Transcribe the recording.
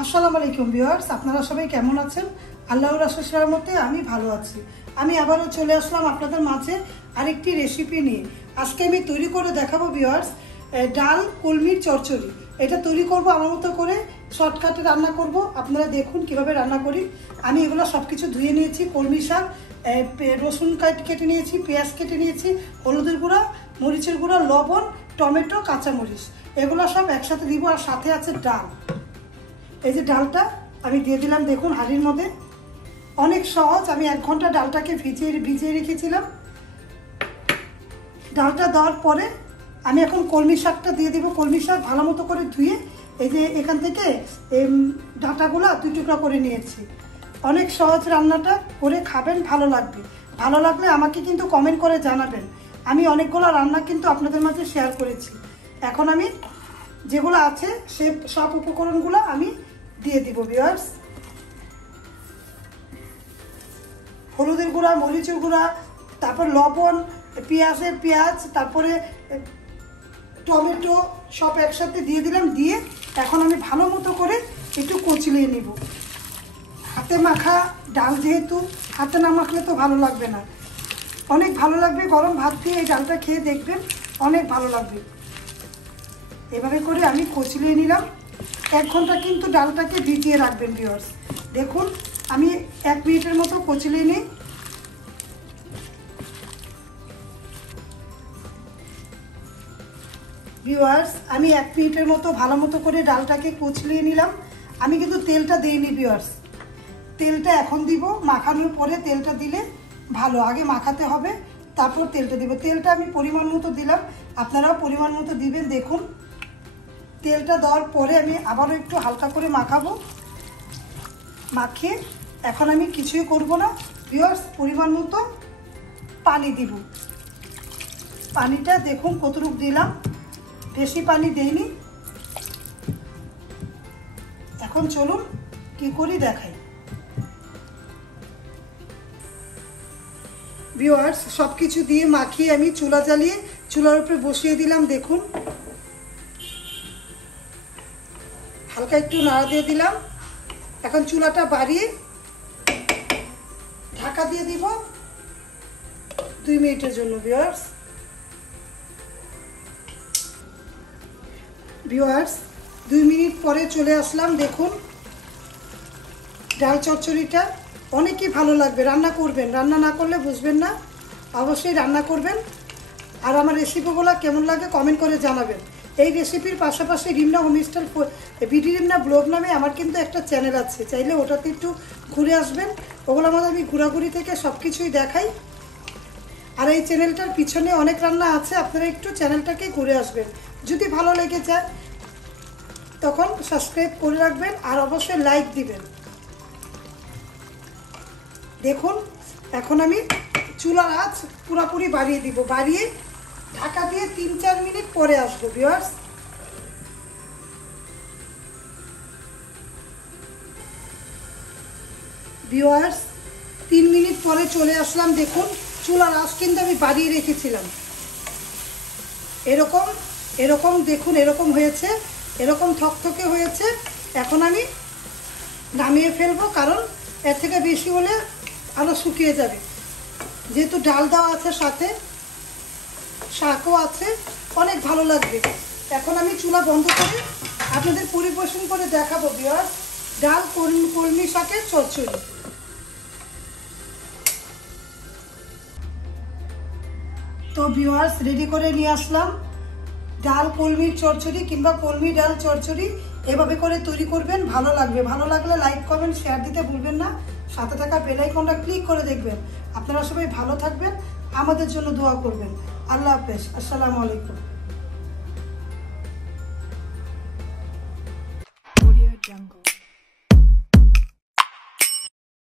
আসসালামু আলাইকুম ভিউয়ার্স, আপনারা সবাই কেমন আছেন? আল্লাহর আশীর্বাদে রহমতে আমি ভালো আছি। আমি আবারও চলে আসলাম আপনাদের মাঝে আরেকটি রেসিপি নিয়ে। আজকে আমি তৈরি করে দেখাবো ভিউয়ার্স ডাল কলমির চচ্চড়ি। এটা তৈরি করব আমার মতো করে, শর্টকাটে রান্না করব। আপনারা দেখুন কিভাবে রান্না করি। আমি এগুলো সব কিছু ধুয়ে নিয়েছি। কলমি শাক, রসুন কেটে নিয়েছি, পেঁয়াজ কেটে নিয়েছি, হলুদের গুঁড়া, মরিচের গুঁড়া, লবণ, টমেটো, কাঁচামরিচ, এগুলো সব একসাথে দিব। আর সাথে আছে ডাল। এই যে ডালটা আমি দিয়ে দিলাম, দেখুন হাঁড়ির মধ্যে। অনেক সহজ। আমি 1 ঘন্টা ডালটাকে ভিজিয়ে রেখেছিলাম। ডালটা দেওয়ার পরে আমি এখন কলমি শাকটা দিয়ে দিব। কলমি শাক ভালো মতো করে ধুয়ে এই যে এখান থেকে ডাঁটাগুলো 2 টুকরা করে নিয়েছি। অনেক সহজ, রান্নাটা করে খাবেন, ভালো লাগবে। ভালো লাগলে আমাকে কিন্তু কমেন্ট করে জানাবেন। আমি অনেকগুলো রান্না কিন্তু আপনাদের মাঝে শেয়ার করেছি। এখন আমি যেগুলো আছে সব উপকরণগুলো আমি দিয়ে দিব ভিউয়ার্স। হলুদের গুঁড়া, মরিচের গুঁড়া, তারপর লবণ, পেঁয়াজ, তারপরে টমেটো সব একসাথে দিয়ে দিলাম। দিয়ে এখন আমি ভালো মতো করে একটু কচলিয়ে নিব। হাতে মাখা ডাল, যেহেতু হাতে না মাখলে তো ভালো লাগবে না। অনেক ভালো লাগবে। গরম ভাত দিয়ে এই ডালটা খেয়ে দেখবেন, অনেক ভালো লাগবে। এভাবে করে আমি কচলিয়ে নিলাম। 1 ঘন্টা কিন্তু ডালটাকে ভিজিয়ে রাখবেন ভিউয়ার্স। দেখুন আমি 1 মিনিটের মতো কচলিয়ে নিই। ভিউয়ার্স আমি 1 মিনিটের মতো ভালো মতো করে ডালটাকে কচলিয়ে নিলাম। আমি কিন্তু তেলটা দিইনি ভিউয়ার্স। তেলটা এখন দিব। মাখানোর পরে তেলটা দিলে ভালো। আগে মাখাতে হবে, তারপর তেলটা দিব। তেলটা আমি পরিমাণ মতো দিলাম, আপনারাও পরিমাণ মতো দিবেন। দেখুন তেলটা দেওয়ার পরে আমি আবারও একটু হালকা করে মাখাবো। মাখিয়ে এখন আমি কিছুই করব না ভিউয়ার্স, পরিমাণ মতো পানি দিব। পানিটা দেখুন কতটুকু দিলাম, বেশি পানি দেইনি। এখন চলুন কি করি দেখাই। ভিউয়ার্স সব কিছু দিয়ে মাখিয়ে আমি চুলা জ্বালিয়ে চুলার উপরে বসিয়ে দিলাম। দেখুন হালকা একটু নাড়া দিয়ে দিলাম। এখন চুলাটা বাড়িয়ে ঢাকা দিয়ে দিব 2 মিনিটের জন্য ভিউয়ার্স 2 মিনিট পরে চলে আসলাম। দেখুন ডাল চচ্চড়িটা অনেকই ভালো লাগবে। রান্না করবেন, রান্না না করলে বুঝবেন না। অবশ্যই রান্না করবেন। আর আমার রেসিপিগুলো কেমন লাগে কমেন্ট করে জানাবেন। এই রেসিপির পাশাপাশি রিমনা হোমস্টাইল বিডি রিমনা ব্লগ নামে আমার কিন্তু একটা চ্যানেল আছে, চাইলে ওটাতে একটু ঘুরে আসবেন। ওগুলোর মধ্যে আমি ঘোরাঘুরি থেকে সব কিছুই দেখাই। আর এই চ্যানেলটার পিছনে অনেক রান্না আছে, আপনারা একটু চ্যানেলটাকে ঘুরে আসবেন। যদি ভালো লেগে যায় তখন সাবস্ক্রাইব করে রাখবেন আর অবশ্যই লাইক দিবেন। দেখুন এখন আমি চুলার আঁচ পুরোপুরি বাড়িয়ে দিব। বাড়িয়ে ঢাকা দিয়ে 3-4 মিনিট পরে আসবো ভিউয়ার্স। ভিউয়ার্স 3 মিনিট পরে চলে আসলাম। দেখুন চুলার আঁচ কিন্তু আমি বাড়িয়ে রেখেছিলাম। এরকম দেখুন, এরকম হয়েছে, এরকম থকথকে হয়েছে। এখন আমি নামিয়ে ফেলবো, কারণ এর থেকে বেশি হলে আরও শুকিয়ে যাবে। যেহেতু ডাল দেওয়া আছে, সাথে শাকও আছে, অনেক ভালো লাগবে। এখন আমি চুলা বন্ধ করে আপনাদের পরিবেশন করে দেখাবো ভিউয়ার্স ডাল কলমি শাকের চচ্চড়ি। তো ভিউয়ার্স রেডি করে নিয়ে আসলাম ডাল কলমির চচ্চড়ি কিংবা কলমি ডাল চচ্চড়ি। এভাবে করে তৈরি করবেন, ভালো লাগবে। ভালো লাগলে লাইক, কমেন্ট, শেয়ার দিতে ভুলবেন না। সাথে থাকা বেল আইকনটা ক্লিক করে দেখবেন। আপনারা সবাই ভালো থাকবেন, আমাদের জন্য দোয়া করবেন। আল্লাহ হাফেজ, আসসালামু আলাইকুম।